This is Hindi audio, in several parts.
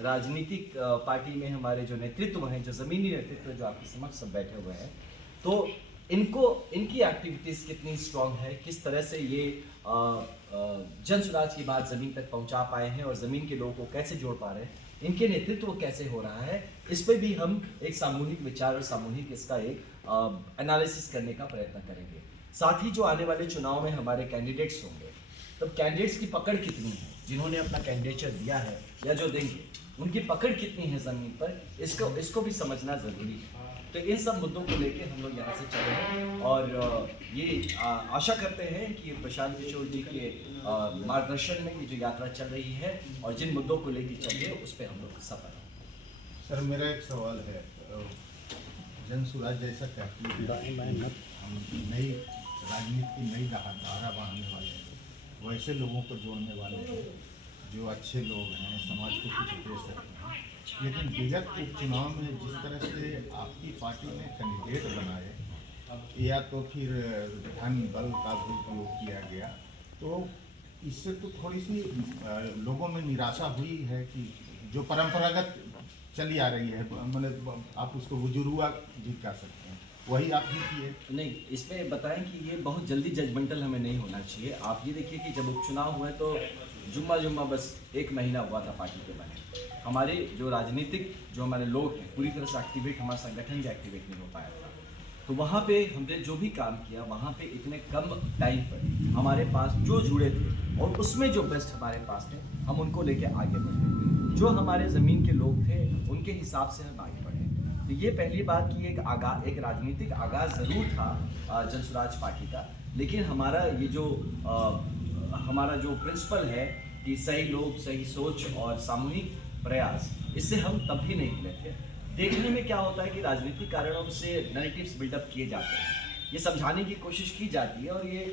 राजनीतिक पार्टी में हमारे जो नेतृत्व हैं, जो ज़मीनी नेतृत्व जो आपके समक्ष सब बैठे हुए हैं, तो इनकी एक्टिविटीज़ कितनी स्ट्रांग है, किस तरह से ये जन स्वराज की बात ज़मीन तक पहुंचा पाए हैं और ज़मीन के लोगों को कैसे जोड़ पा रहे हैं, इनके नेतृत्व कैसे हो रहा है, इस पर भी हम एक सामूहिक विचार और सामूहिक इसका एक एनालिसिस करने का प्रयत्न करेंगे। साथ ही जो आने वाले चुनाव में हमारे कैंडिडेट्स होंगे, तब कैंडिडेट्स की पकड़ कितनी है, जिन्होंने अपना कैंडिडेचर दिया है या जो देंगे उनकी पकड़ कितनी है ज़मीन पर, इसको भी समझना ज़रूरी है। तो इन सब मुद्दों को लेके हम लोग यहाँ से चले हैं और ये आशा करते हैं कि प्रशांत किशोर जी के मार्गदर्शन में ये जो यात्रा चल रही है और जिन मुद्दों को लेके चल रही है उस पर हम लोग सफल हैं। सर, मेरा एक सवाल है, जन स्वराज जैसा कहती है हम नई राजनीति की नई धारा बढ़ाने वाले हैं, वैसे लोगों को जोड़ने वाले हैं जो अच्छे लोग हैं, समाज को कुछ दे सकते हैं। लेकिन विगत उपचुनाव में जिस तरह से आपकी पार्टी ने कैंडिडेट बनाए या तो फिर धन बल का भी उपयोग किया गया, तो इससे तो थोड़ी सी लोगों में निराशा हुई है कि जो परंपरागत चली आ रही है, मतलब आप उसको बुजुर्गा भी कह सकते हैं, वही आप ही किए। नहीं, इसमें बताएं कि ये बहुत जल्दी जजमेंटल हमें नहीं होना चाहिए। आप ये देखिए कि जब उपचुनाव हुए तो जुम्मा बस 1 महीना हुआ था पार्टी के बने। हमारे जो राजनीतिक जो हमारे लोग हैं पूरी तरह से एक्टिवेट, हमारा संगठन भी एक्टिवेट नहीं हो पाया था। तो वहाँ पे हमने जो भी काम किया, वहाँ पे इतने कम टाइम पर हमारे पास जो जुड़े थे और उसमें जो बेस्ट हमारे पास थे, हम उनको लेके आगे बढ़े। जो हमारे ज़मीन के लोग थे उनके हिसाब से हम आगे बढ़े। तो ये पहली बात की एक राजनीतिक आगाज़ ज़रूर था जन स्वराज पार्टी का, लेकिन हमारा ये जो हमारा जो प्रिंसिपल है कि सही लोग, सही सोच और सामूहिक प्रयास, इससे हम तब भी नहीं मिले थे। देखने में क्या होता है कि राजनीतिक कारणों से नैरेटिव्स बिल्डअप किए जाते हैं, ये समझाने की कोशिश की जाती है और ये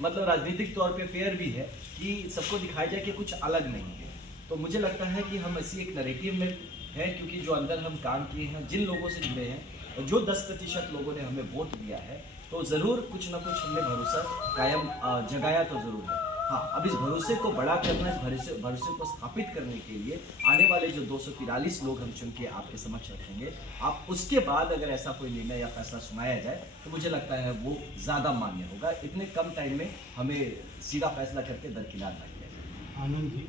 मतलब राजनीतिक तौर पे फेयर भी है कि सबको दिखाया जाए कि कुछ अलग नहीं है। तो मुझे लगता है कि हम ऐसी एक नैरेटिव में हैं, क्योंकि जो अंदर हम काम किए हैं, जिन लोगों से जुड़े हैं और जो 10% लोगों ने हमें वोट दिया है, तो ज़रूर कुछ ना कुछ हमने भरोसा कायम जगाया तो ज़रूर है। हाँ, अब इस भरोसे को बड़ा करना, इस भरोसे को स्थापित करने के लिए आने वाले जो 243 लोग हम चुन के आपके समक्ष रखेंगे, आप उसके बाद अगर ऐसा कोई निर्णय या फैसला सुनाया जाए तो मुझे लगता है वो ज़्यादा मान्य होगा। इतने कम टाइम में हमें सीधा फैसला करके दरकिनार ना किया। आनंद जी,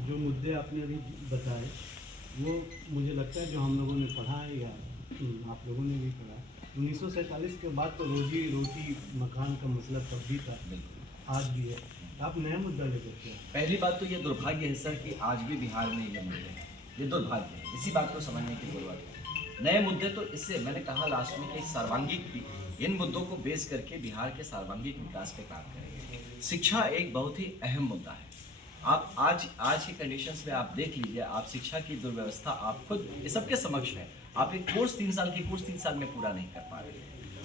जो मुद्दे आपने अभी बताए वो मुझे लगता है जो हम लोगों ने पढ़ा है या आप लोगों ने भी पढ़ा है, 1947 के बाद तो रोजी रोटी मकान का मसला तब भी था, आज भी है। आप नया मुद्दा लेकर के पहली बात तो ये दुर्भाग्य है सर कि आज भी बिहार में ये मुद्दे हैं, ये दुर्भाग्य है, इसी बात को समझने की जरूरत है। नए मुद्दे तो इससे मैंने कहा लास्ट में कि सर्वांगीण, इन मुद्दों को बेस करके बिहार के सर्वांगीण विकास पे काम करेंगे। शिक्षा एक बहुत ही अहम मुद्दा है। आप आज की कंडीशंस में आप देख लीजिए, आप शिक्षा की दुर्व्यवस्था आप खुद ये सबके समक्ष है। आप एक कोर्स 3 साल की कोर्स 3 साल में पूरा नहीं कर पा रहे।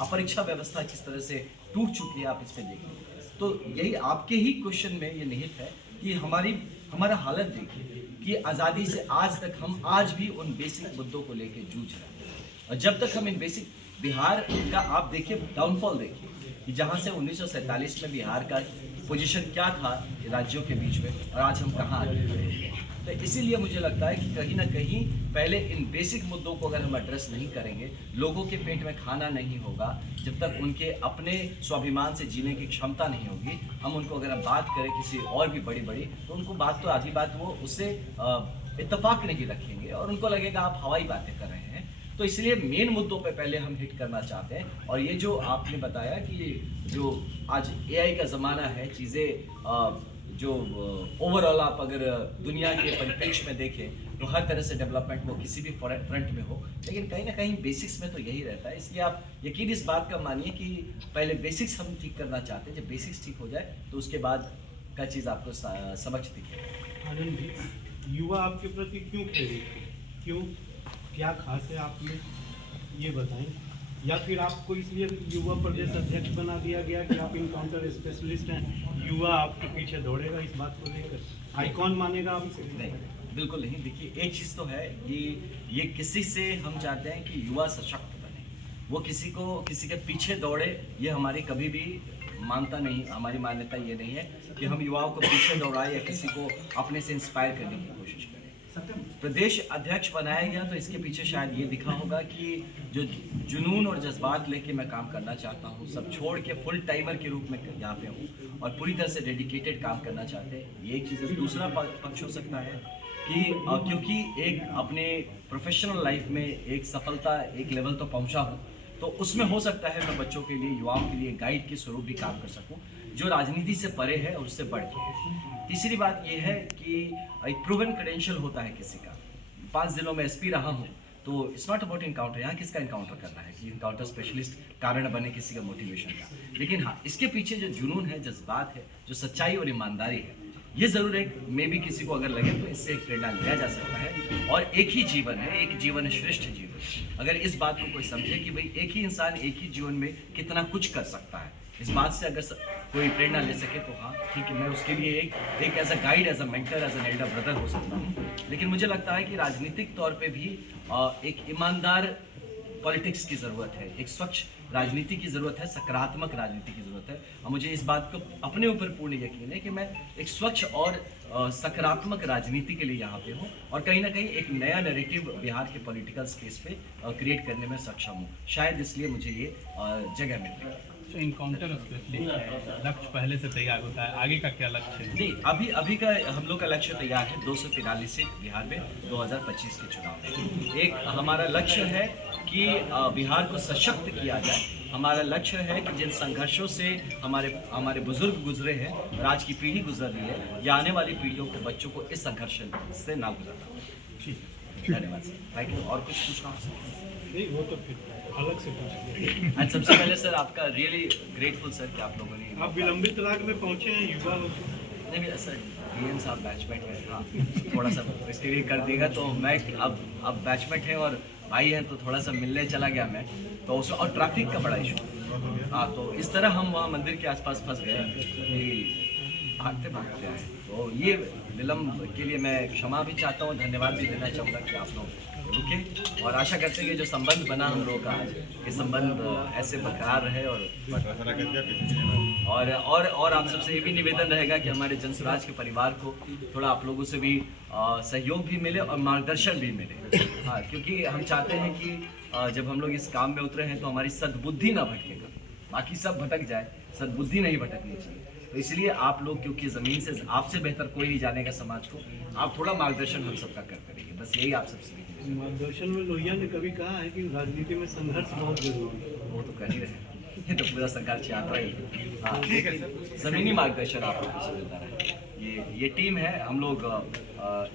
आप परीक्षा व्यवस्था किस तरह से टूट चुकी है, आप इस पर देख लीजिए। तो यही आपके ही क्वेश्चन में ये निहित है कि हमारा हालत देखिए कि आज़ादी से आज तक हम आज भी उन बेसिक मुद्दों को लेकर जूझ रहे हैं। और जब तक हम इन बेसिक, बिहार का आप देखिए डाउनफॉल देखिए कि जहाँ से 1947 में बिहार का पोजीशन क्या था राज्यों के बीच में और आज हम कहाँ आ गए। तो इसीलिए मुझे लगता है कि कहीं ना कहीं पहले इन बेसिक मुद्दों को अगर हम एड्रेस नहीं करेंगे, लोगों के पेट में खाना नहीं होगा, जब तक उनके अपने स्वाभिमान से जीने की क्षमता नहीं होगी, हम उनको अगर हम बात करें किसी और भी बड़ी तो उनको बात तो आधी बात वो उससे इत्तेफाक नहीं रखेंगे और उनको लगेगा आप हवाई बातें कर रहे हैं। तो इसलिए मेन मुद्दों पे पहले हम हिट करना चाहते हैं। और ये जो आपने बताया कि जो आज AI का ज़माना है, चीज़ें जो ओवरऑल आप अगर दुनिया के परिप्रेक्ष्य में देखें तो हर तरह से डेवलपमेंट वो किसी भी फ्रंट में हो, लेकिन कहीं ना कहीं बेसिक्स में तो यही रहता है। इसलिए आप यकीन इस बात का मानिए कि पहले बेसिक्स हम ठीक करना चाहते हैं। जब बेसिक्स ठीक हो जाए तो उसके बाद का चीज़ आपको समझ दिखेगा। आनंद जी, युवा आपके प्रति क्यों प्रेरित थे, क्यों, क्या खास है आप में, ये बताएं। या फिर आपको इसलिए युवा प्रदेश अध्यक्ष बना दिया गया कि आप इनकाउंटर स्पेशलिस्ट हैं, युवा आपके पीछे दौड़ेगा इस बात को लेकर, आइकॉन मानेगा आपसे? नहीं, बिल्कुल नहीं। देखिए, एक चीज़ तो है कि ये किसी से हम चाहते हैं कि युवा सशक्त बने, वो किसी के पीछे दौड़े, ये हमारी कभी भी मानता नहीं, हमारी मान्यता ये नहीं है कि हम युवाओं को पीछे दौड़ाएं या किसी को अपने से इंस्पायर करने की कोशिश करें। प्रदेश अध्यक्ष बनाया गया तो इसके पीछे शायद ये दिखा होगा कि जो जुनून और जज्बात लेके मैं काम करना चाहता हूँ, सब छोड़ के फुल टाइमर के रूप में यहाँ पे हूँ और पूरी तरह से डेडिकेटेड काम करना चाहते हैं, ये एक चीज़ है। दूसरा पक्ष हो सकता है कि क्योंकि एक अपने प्रोफेशनल लाइफ में एक सफलता एक लेवल तो पहुँचा हूँ, तो उसमें हो सकता है मैं बच्चों के लिए, युवाओं के लिए गाइड के स्वरूप भी काम कर सकूं जो राजनीति से परे है और उससे बढ़ के। तीसरी बात यह है कि एक प्रूवन क्रेडेंशियल होता है किसी का। 5 जिलों में एसपी रहा हूं, तो इट्स नॉट अबाउट इनकाउंटर, यहाँ किसका इनकाउंटर करना है कि इनकाउंटर स्पेशलिस्ट कारण बने किसी का मोटिवेशन का। लेकिन हाँ, इसके पीछे जो जुनून है, जज्बात है, जो सच्चाई और ईमानदारी है, ये ज़रूर एक मे भी किसी को अगर लगे तो इससे एक प्रेरणा लिया जा सकता है। और एक ही जीवन है, एक जीवन है श्रेष्ठ जीवन। अगर इस बात को कोई समझे कि भाई एक ही इंसान एक ही जीवन में कितना कुछ कर सकता है, इस बात से अगर कोई प्रेरणा ले सके तो हाँ ठीक है, मैं उसके लिए एक as a guide, as a mentor, as a elder brother हो सकता हूँ। लेकिन मुझे लगता है कि राजनीतिक तौर पे भी एक ईमानदार पॉलिटिक्स की ज़रूरत है, एक स्वच्छ राजनीति की ज़रूरत है, सकारात्मक राजनीति की ज़रूरत है। और मुझे इस बात को अपने ऊपर पूर्ण यकीन है कि मैं एक स्वच्छ और सकारात्मक राजनीति के लिए यहाँ पे हूँ और कहीं ना कहीं एक नया नैरेटिव बिहार के पॉलिटिकल स्पेस पे क्रिएट करने में सक्षम हूँ। शायद इसलिए मुझे ये जगह मिल रही है। तो इनकाउंटर लक्ष्य पहले से तैयार होता है, आगे का क्या लक्ष्य है? नहीं, अभी का हम लोग का लक्ष्य तैयार है 243 सीट बिहार में 2025 के चुनाव में। एक हमारा लक्ष्य है कि बिहार को सशक्त किया जाए। हमारा लक्ष्य है कि जिन संघर्षों से हमारे बुजुर्ग गुजरे हैं और आज की पीढ़ी गुजर रही है, या आने वाली पीढ़ियों के बच्चों को इस संघर्ष से ना गुजरना हो। धन्यवाद सर, थैंक यू। और कुछ पूछना हो सर? नहीं, वो तो फिर अलग से पूछिए। आज सबसे पहले सर आपका रियली ग्रेटफुल सर कि आप लोगों ने आप विलंबित राग में पहुंचे हैं, युवा हो। नहीं सर, डीएम साहब बैचमेट है, हाँ थोड़ा सा इसके लिए कर देगा तो मैं अब बैचमेट है और भाई हैं तो थोड़ा सा मिलने चला गया मैं तो उस, और ट्रैफिक का बड़ा इशू, हाँ तो इस तरह हम वहाँ मंदिर के आसपास फंस गए कि भागते भागते आए। तो ये विलम्ब के लिए मैं क्षमा भी चाहता हूँ, धन्यवाद भी देना चाहूँगा कि आप लोग रुके और आशा करते हैं कि जो संबंध बना हम लोगों का आज, ये संबंध ऐसे बरकरार रहे और आप सबसे ये भी निवेदन रहेगा कि हमारे जनसुराज के परिवार को थोड़ा आप लोगों से भी सहयोग भी मिले और मार्गदर्शन भी मिले। हाँ, क्योंकि हम चाहते हैं कि जब हम लोग इस काम में उतरे हैं तो हमारी सद्बुद्धि ना भटकेगा, बाकी सब भटक जाए, सद्बुद्धि नहीं भटकनी चाहिए। तो इसलिए आप लोग, क्योंकि ज़मीन से आपसे बेहतर कोई नहीं जानेगा समाज को, आप थोड़ा मार्गदर्शन हम सबका करते रहिए, बस यही आप सबसे। मार्गदर्शन में लोहिया ने कभी कहा है कि राजनीति में संघर्ष बहुत जरूरी है। वो तो कर ही रहे हैं, ये तो पूरा संघर्ष यात्रा ही। हाँ, ज़मीनी मार्गदर्शन आप लोगों से मिलता रहे। ये टीम है, हम लोग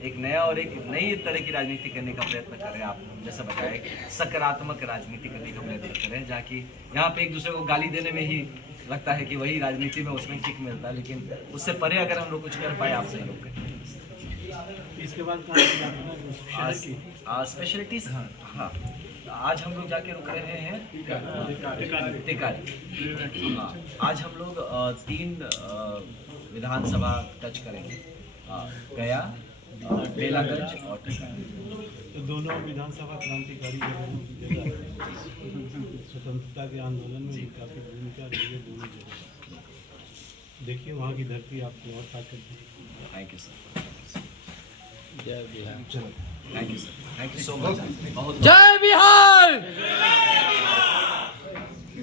एक नया और एक नई तरह की राजनीति करने का प्रयत्न कर रहे हैं। आप जैसा बताया, सकारात्मक राजनीति करने का प्रयत्न कर रहे हैं, जहाँ की यहाँ पे एक दूसरे को गाली देने में ही लगता है कि वही राजनीति में उसमें किक मिलता है, लेकिन उससे परे अगर हम लोग कुछ कर पाए, आप सहयोग करें। इसके बाद स्पेशलिटीज, हाँ आज हम लोग जाके रुक रहे हैं टिकारी। हाँ, आज हम लोग 3 विधानसभा टच करेंगे, गया, बेलागंज और टिकारी। तो दोनों विधानसभा क्रांतिकारी स्वतंत्रता के आंदोलन में काफी भूमिका रही है दोनों जगह। देखिए वहाँ की धरती आपको और ताकत देगी। थैंक यू सर, जय Bihar. Thank you sir, thank you so much. बहुत जय बिहार।